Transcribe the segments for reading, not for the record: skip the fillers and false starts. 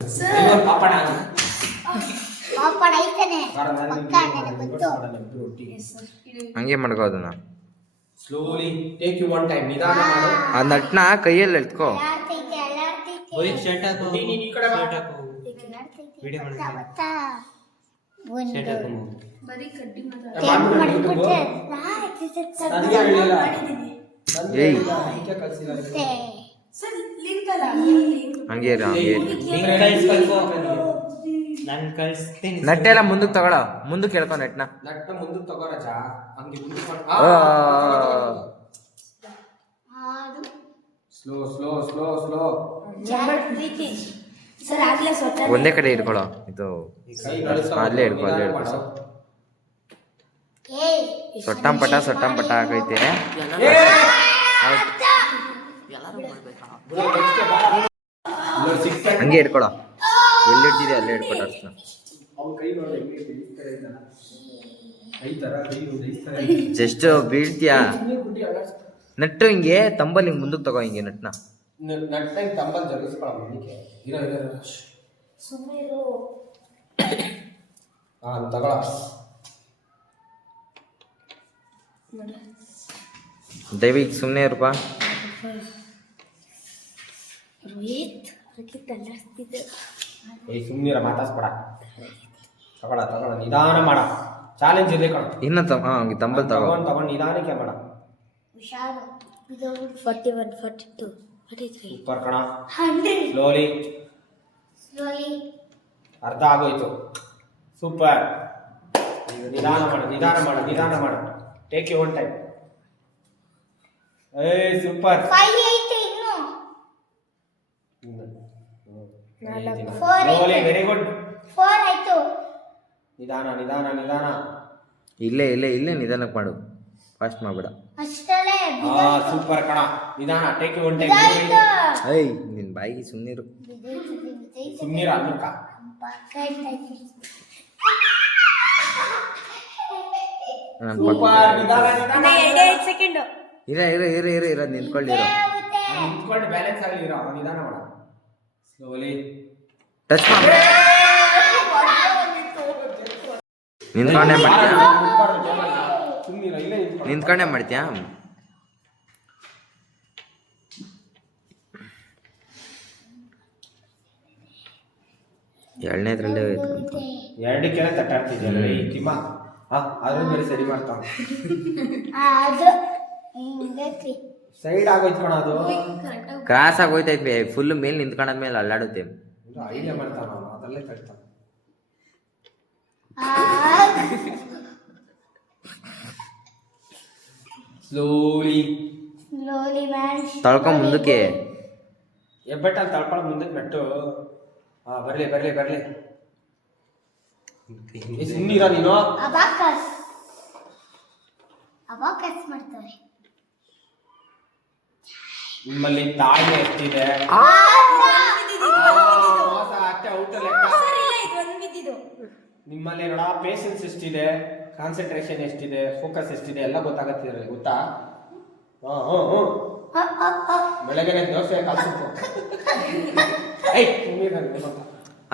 ಪಾಪಣ ಪಾಪಣ ಐತನೆ ಪಕ್ಕ ನನಗೆ ಗೊತ್ತು. ಹಂಗೆ ಮಾಡ್ಕೋ ಅದನ್ನ. Slowly take your own time. ನಿಧಾನ ಮಾಡು. ಆ ನಟ್ನ ಕೈಯಲ್ಲಿ ಎತ್ಕೋ. ಅಲಾಡ್ತೈತೆ ಅಲಾಡ್ತೈತೆ. ಹೋಯ್ ಶರ್ಟ್ ಹಾಕು. ನೀನು ಈ ಕಡೆ ಬಾ. ಶರ್ಟ್ ಹಾಕು. ವಿಡಿಯೋ ಗೊತ್ತಾ ಮಾಡ್ತೀನಿ. ಗೊತ್ತಾ? ಒಂದು ಶರ್ಟ್ ಹಾಕು. ಬರೀ ಕಡ್ಡಿ ಮಾತಾಡ ಟೇಪ್ ಮಾಡಿಬಿಟ್ರೆ ನನಗೆ ಹೇಳಿಲ್ಲ. ಏಯ್. ಅದಕ್ಕೆ ಕಳ್ಸಿಲ್ಲ ನಿನಗೆ. ಸರ್ ಲಿಂಕ್ ಅಲ್ಲ ಹಂಗೆ ಇರು, ಹಂಗೆ ಇರು. ನೀನ್ ಕಳ್ಸ್ಬೇಕು. ನಾನ್ ಕಳ್ಸ್ತೀನಿ. ನಟ್ಟೆಲ್ಲ ಮುಂದಕ್ಕೆ ತಗೊಳ, ಮುಂದಕ್ಕೆ ಹೇಳ್ಕೊ ನೆಟ್ನ. ನಟ್ಟ ಮುಂದಕ್ಕೆ ತಗೋ ರಾಜ. ಹಂಗೆ ಮುಂದಕ್ಕೆ ಮಾಡು. ಅದು ಸ್ಲೋ ಸ್ಲೋ ಸ್ಲೋ ಸ್ಲೋ. ಪ್ರೀತಿ ಸರ್ ಆಗ್ಲೇ ಸ್ವಚ್ಛ ಒಂದೇ ಕಡೆ ಇಟ್ಕೊಳ್ಳೋ. ಇದು ಕೈ ನಡೆಸ್ತಾ ಅಲ್ಲೇ ಹಿಡ್ಕೊ, ಅಲ್ಲೇ ನಿಧಾನ ಹಿಡ್ಕೊ. ಮಾಡು. ಏಯ್ ಸೊಟ್ಟಂಪಟ ಸೊಟ್ಟಂಪಟ ಆಗೈತೆ. ಹಂಗೆ ಹಿಡ್ಕೊಳ, ಎಲ್ಲಿ ಇಡ್ತಿದೆ ಅಲ್ಲೇ ಹಿಡ್ಕೊಟ ಅಷ್ಟನ್ನ. ಅವ್ನ ಕೈ ನೋಡಿ ಹೆಂಗೆ ಇದೆ, ಈ ತರ ಇದೆಯಲ್ಲ. ಈ ತರ ಕೈ ನೋಡಿ, ಈ ತರ ಜಸ್ಟ್ ಬೀಳ್ತೀಯಾ. ಸುಮ್ನೆ ಕುಟ್ಟಿ ಅಲ್ಲಾಡ್ಸ್ತಾ. ನಟ್ಟು ಹಿಂಗೆ ತಂಬಲ್ ಹಿಂಗೆ ಮುಂದಕ್ಕೆ ತಗೋ, ಹಿಂಗೆ ನಟ್ನ. ನಟ್ಟಾಗಿ ತಂಬಲ್ ಜರುಗಿಸ್ಕೊಳ ಮುಂದಕ್ಕೆ. ಇರೋ ಇರೋ ಇರೋ. ಸುಮ್ಮೀರು ಹಾ ತಗೊಳ. ದಯವಿಟ್ಟು ಸುಮ್ಮನೆ ಇರಪ್ಪ. ರೋಹಿತ್ ಅದಕ್ಕೆ ಅಲ್ಲಾಡ್ತಿದ್ದೆ. ಏಯ್ ಸುಮ್ಮನಿರ, ಮಾತಾಡ್ಸ್ಬೇಡ. ತಗೊಳ ತಗೊಳ, ನಿಧಾನ ಮಾಡ. ಚಾಲೆಂಜ್ ಇರಲಿ ಕಣ. ಇನ್ನ ಹಂಗೆ ತಂಬಲ್ ತಗೋ. ತಗೊಂಡು ನಿಧಾನಕ್ಕೆ ಮಾಡ. ಹುಷಾರು. ಇದು 41 42 43 ಸೂಪರ್ ಕಣ. 100 ಸ್ಲೋಲಿ. ಸ್ಲೋಲಿ ಅರ್ಧ ಆಗೋಯ್ತು. ಸೂಪರ್. ಈಗ ನಿಧಾನ ಮಾಡು, ನಿಧಾನ ಮಾಡು, ನಿಧಾನ ಮಾಡು. Take your own time. ಏಯ್ ಸೂಪರ್. 5 ಐತೆ ಇನ್ನು. Slowly, very good. 4 ಆಯ್ತು. ನಿಧಾನ ನಿಧಾನ ನಿಧಾನ. ಇಲ್ಲೇ ಇಲ್ಲೇ ಇಲ್ಲೇ ನಿಧಾನಕ್ಕೆ ಮಾಡು, ಫಾಸ್ಟ್ ಮಾಡ್ಬೇಡ. ಅಷ್ಟೇ ಹಾ ಸೂಪರ್ ಕಣ. ನಿಧಾನ, ಟೇಕ್ ಯು ಒನ್ ಟೈಮ್. ಬಿದ್ದಾಯ್ತು. ಐ ನಿನ್ನ ಬಾಯಿಗೆ ಸುಮ್ಮನಿರು. ಬಿದ್ದಾಯ್ತು. ಸುಮ್ಮನಿರ ಅನ್ಕ. ಪಕ್ಕ ಇಟ್ಟೈತಿ. ನಾನು ಸೂಪರ್. ನಿಧಾನ ನಿಧಾನ. 2 ಸೆಕೆಂಡ್. ಇರ ಇರ ಇರ ಇರ ಇರ ನಿಂತ್ಕೊಳ್ಳಿರೋ. ನಿಂತ್ಕೊಂಡು ಬ್ಯಾಲೆನ್ಸ್ ಆಗಲಿ ಇರೋ. ನಿಧಾನ ಮಾಡ. ಸ್ಲೋಲಿ. ಟಚ್ ಮಾಡ. ನಿಂತ್ಕೊಂಡೆ ಮಾಡ್ತೀಯಾ? ಸುಮ್ಮನಿರ, ಇಲ್ಲೇ ನಿಂತ್ಕೊ. ನಿಂತ್ಕೊಂಡೆ ಮಾಡ್ತೀಯಾ? ಎರಡನೇದ್ರಲ್ಲೇ ಹೋಯ್ತು ಅಂತ. ಎರಡಕ್ಕೆಲ್ಲ ತಟ್ಟಾಡ್ತಿದ್ಯಲ್ಲ ಈ ತಿಮ್ಮ. ಅದ್ರ ಮೇಲೆ ಸರಿ ಮಾಡ್ತಾವ. ಅದು ಹಿಂಗೈತಿ. ಸೈಡ್ ಆಗೋಯ್ತು ಕಣ ಅದು. ಕ್ರಾಸ್ ಆಗೋಯ್ತೈತೆ, ಫುಲ್ ಮೇಲೆ ನಿಂತ್ಕೊಂಡಾದ್ಮೇಲೆ ಅಲ್ಲಾಡುತ್ತೆ. ಐಡಿಯಾ ಮಾಡ್ತಾವ ನಾವು, ಅದರಲ್ಲೇ ಕಟ್ತಾವ. Slowly slowly man. ತಳ್ಕೊಂಡ್ ಮುಂದಕ್ಕೆ. ಎಬ್ಬಟ್ಟಲ್ಲಿ ತಳ್ಕೊಳ್ಳೋ ಮುಂದಕ್ಕೆ ನಟ್ಟು. ಬರ್ಲಿ ಬರ್ಲಿ ಬರ್ಲಿ. ಸುಮ್ಮನಿರ ನೀನು. ಅಬಾಕಸ್ ಅಬಾಕಸ್ ಮಾಡ್ತಾರೆ. ನಿಮ್ಮಲ್ಲಿ ತಾಳ್ಮೆ ಎಷ್ಟಿದೆ. ಅಷ್ಟೇ ಔಟ್ ಲೆಕ್ಕ. ನಿಮ್ಮಲ್ಲಿ ನೋಡ ಪೇಷನ್ಸ್ ಎಷ್ಟಿದೆ, ಕಾನ್ಸಂಟ್ರೇಷನ್ ಎಷ್ಟಿದೆ, ಫೋಕಸ್ ಎಷ್ಟಿದೆ ಎಲ್ಲ ಗೊತ್ತಾಗತ್ತೆ ಇದ್ರಲ್ಲಿ, ಗೊತ್ತಾ? ಬೆಳಗ್ಗೆ ದೋಸೆ ಕಲ್ಸಿತ್ತು.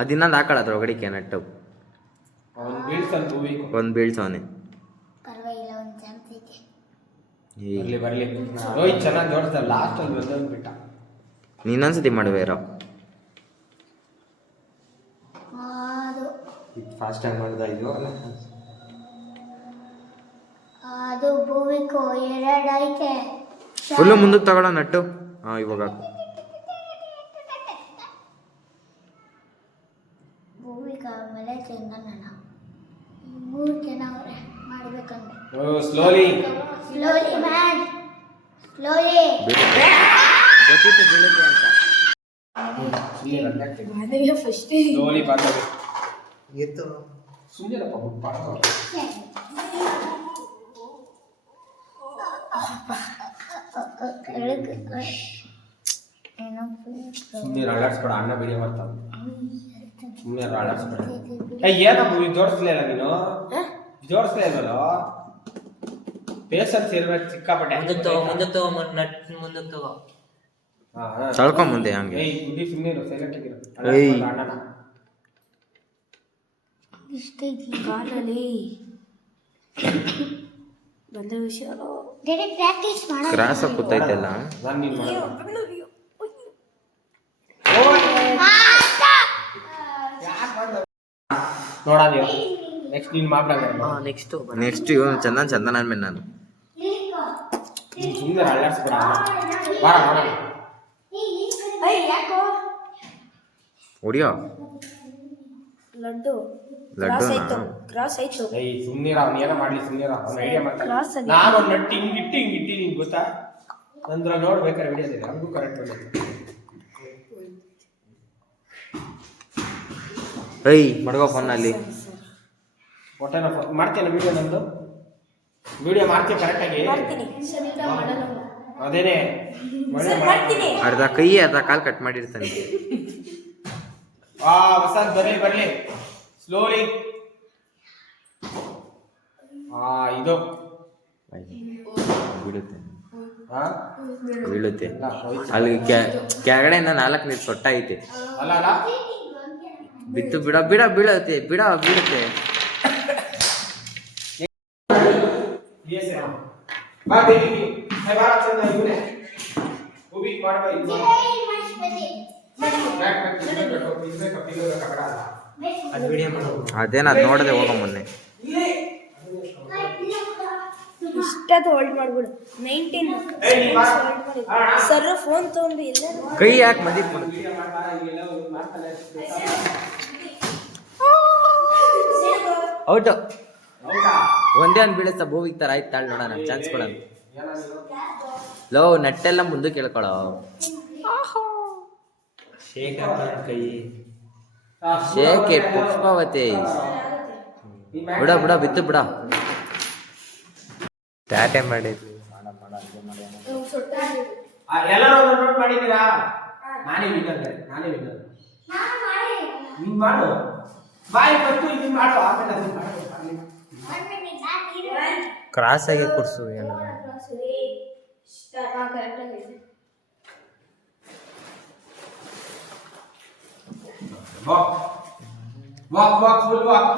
ಅದಿನ್ನೊಂದು ಹಾಕಳ ಅದ್ರ ಒಗಡಿಕೆ ನಟ್ಟು. ಅವ್ನು ಬೀಳ್ಸಂತ ಹೂವಿಗೆ. ಒಂದು ಬೀಳ್ಸವನೆ. ಪರವಾಗಿಲ್ಲ, ಒಂದು ಚಾನ್ಸ್ ಐತೆ. ಬರ್ಲಿ ಬರ್ಲಿ. ರೋಹಿತ್ ಚೆನ್ನಾಗಿ ಜೋಡಿಸ್ದ, ಲಾಸ್ಟ್ ಅಲ್ಲಿ ಒಂದೊಂದು ಬಿಟ್ಟ. ನೀನೊಂದ್ಸತಿ ಮಾಡುವೆ ಇರೋ. ಅದು ಫಾಸ್ಟ್ ಟೈಮ್ ಮಾಡ್ದ ಇದು ಅಲ್ಲ. ಅದು ಭೂಮಿಕೋ 2 ಐತೆ. ಫುಲ್ಲು ಮುಂದಕ್ಕೆ ತಗೊಳ್ಳೋ ನಟ್ಟು. ಇವಾಗ ಹಾಕು. ಭೂಮಿಕಾ ಆಮೇಲೆ ಚಂದನ 3 ಜನ ಅವ್ರೆ ಮಾಡ್ಬೇಕಂದ್ರೆ. Slowly slowly man, slowly. ಗೊತ್ತಿತ್ತು ಬೀಳುತ್ತೆ ಅಂತ. ಮಾಧವಿಯ ಫಸ್ಟ್ ಸ್ಲೋಲಿ ಬರ್ತದೆ. ಎತ್ತು ಸುಮ್ಮನೆಪ್ಪ ಸುಮ್ಮನೆ ಅಳ್ಳಾಡ್ಸ್ಬೇಡ, ಅಣ್ಣ ವಿಡಿಯೋ ಮಾಡ್ತಾವ. ಸುಮ್ಮನೆ ಅಳ್ಳಾಡ್ಸ್ಬೇಡ. ಏನಪ್ಪ ಜೋಡಿಸ್ಲಿಲ್ಲ ನೀನು? ಜೋಡಿಸ್ಲೇ ಇಲ್ವಲ್ಲ. ಪೇಷನ್ಸ್ ಇರ್ಬೇಕು ಸಿಕ್ಕಾಪಟ್ಟೆ. ಮುಂದಕ್ಕೆ ತಗೋ ನಟ್ ಮುಂದಕ್ಕೆ ತಗೋ. ತಳ್ಕೊಂಡ್ ಮುಂದೆ ಹಂಗೆ. ಏಯ್ ಗುಡ್ಡಿ ಸುಮ್ಮನೆ ಇರು, ಸೈಲೆಂಟ್ ಆಗಿರು. ಏಯ್. ಅಣ್ಣನ ಇಷ್ಟೈತಿ ಕಾಲಲ್ಲಿ ಬಂದ ವಿಷಯ ಡ್ಯಾಡಿ ಪ್ರಾಕ್ಟೀಸ್ ಮಾಡ ಕ್ರಾಸ್ ಆಗಿ ಕೂತೈತೆಲ್ಲ. ನಾನು ನೀನು ಮಾಡು. ನೋಡ ನೀವು ನೆಕ್ಸ್ಟ್ ನೀನು ಮಾಡ್ದಾಗ ನೆಕ್ಸ್ಟ್ ಇವನು ಚಂದನ್ ಆದ್ಮೇಲೆ ನಾನು ಸುಮ್ಮನೆ ಅಳ್ಳಾಡ್ಸ್ಬೇಡ. ಬಾರ ನೋಡೋಣ. ಯಾಕೋ ಹೊಡಿಯೋ ಲಡ್ಡು ಲಡ್ಡು ಕ್ರಾಸ್ ಆಯ್ತು ಏಯ್ ಸುಮ್ಮನಿರ, ಅವ್ನು ಏನೋ ಮಾಡ್ಲಿ ಸುಮ್ಮನಿರ, ಅವ್ನು ಐಡಿಯಾ ಮಾಡ್ತಾನೆ. ಕ್ರಾಸ್ ಆಗಿ ನಾನು ಒಂದು ನಟ್ಟು ಹಿಂಗಿಟ್ಟು ಹಿಂಗಿಟ್ಟಿನಿ ಗೊತ್ತಾ, ನಂತರ ನೋಡ್ಬೇಕಾರೆ ವಿಡಿಯೋದಿದೆ, ಹಂಗೂ ಕರೆಕ್ಟ್ ಬಂದಿತ್ತು. ಏಯ್ ಮಡ್ಗೋ ಫೋನ್ ಅಲ್ಲಿ. ಹೊಟ್ಟೆನ ಮಾಡ್ತೇನೆ ವಿಡಿಯೋ, ನಂದು ವಿಡಿಯೋ ಮಾಡ್ತೀನಿ ಕರೆಕ್ಟಾಗಿ. ಅದೇನೆ ಒಳ್ಳೆ ಮಾಡ್ತೀನಿ. ಅರ್ಧ ಕೈ ಅರ್ಧ ಕಾಲ್ ಕಟ್ ಮಾಡಿರ್ತಾನೆ. ವಸಂತ್ ಬರ್ಲಿ ಸ್ಲೋಲಿ. ಇದು ಬೀಳುತ್ತೆ ಹಾ ಬೀಳುತ್ತೆ ಇಲ್ಲ, ಹೋಯ್ತು. ಅಲ್ಲಿ ಕೆಳಗಡೆಯಿಂದ 4 ನೀರು ಸೊಟ್ಟ ಐತೆ. ಅಲ್ಲ ಬಿತ್ತು ಬೀಳುತ್ತೆ ಬೀಳುತ್ತೆ. Yes, sir. ಬಾ ಬೇಬಿ ಬಾರ ಚಂದ ಇವನೇ ಉಬಿ ಮಾಡ್ಬಾ. ಇದು ಅದು ವಿಡಿಯೋ ಮಾಡು. ಅದೇನ ಅದ್ ನೋಡದೆ ಹೋಗೋ ಮೊನ್ನೆ. ಇಷ್ಟದು ಹೋಲ್ಡ್ ಮಾಡ್ಬಿಡು 19 ಸರ್ ಫೋನ್ ತಗೊಂಡು ಇಲ್ಲ ಕೈ ಯಾಕೆ ಮದಿಪ್ ಔಟ್. ಒಂದೇ ಒಂದು ಬೀಳುತ್ತಾ ಭೂವಿಗೆ ತರ ಆಯ್ತು. ತಾಳ್ ನೋಡೋಣ, ಚಾನ್ಸ್ ಕೊಡೋಣ. ಲೋ ನಟ್ಟೆಲ್ಲ ಮುಂದಕ್ಕೆ ಕೇಳ್ಕೊಳೋ. ಶೇಕ್ ಹಾಕೋಣ ಕೈ. ಶೇಕೆ ಪುಷ್ಪಾವತಿ ಬಿಡ ಬಿತ್ತು ಬಿಡ. ಟಾಟೆ ಮಾಡಿದ್ವಿ. ಎಲ್ಲರೂ ಒಂದು ನೋಟ್ ಮಾಡಿದ್ದೀರಾ? ನಾನೇ ವಿನ್ನರ್. ನೀನ್ ಮಾಡು, ಬಾಯಿ ಬಂತು ಇದನ್ನ ಮಾಡು, ಆಮೇಲೆ ಅದನ್ನ ಮಾಡು. ಕ್ರಾಸ್ ಆಗಿ ಕುರ್ಸು ಏನೋ. Walk full walk.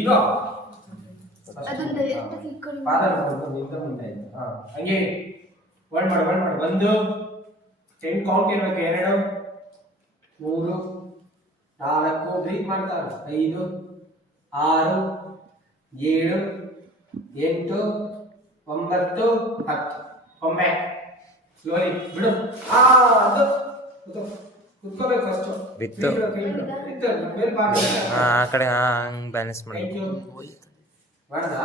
ಇರೋ ಫಾದರ್ ನಿಂತ ಮುಂದೆ ಆಯ್ತು. ಹಂಗೆ ವರ್ಡ್ ಮಾಡು. 1 10 ಕೌಂಟ್ ಇರ್ಬೇಕು. 2 3 4 ಬ್ರೀತ್ ಮಾಡ್ತಾರೆ. 5 6 7 8 9 10. ಒಮ್ಮೆ ಸ್ಲೋಲಿ ಬಿಡು. ಅದು ಕುತ್ಕೋಬೇಕು ಫಸ್ಟ್. ಬಿತ್ತು. ಮೇಲ್ ಬಾರ. ಆ ಕಡೆ ಹಂಗ್ ಬ್ಯಾಲೆನ್ಸ್ ಮಾಡಿ. Thank you. ಮಾಡ್ದಾ?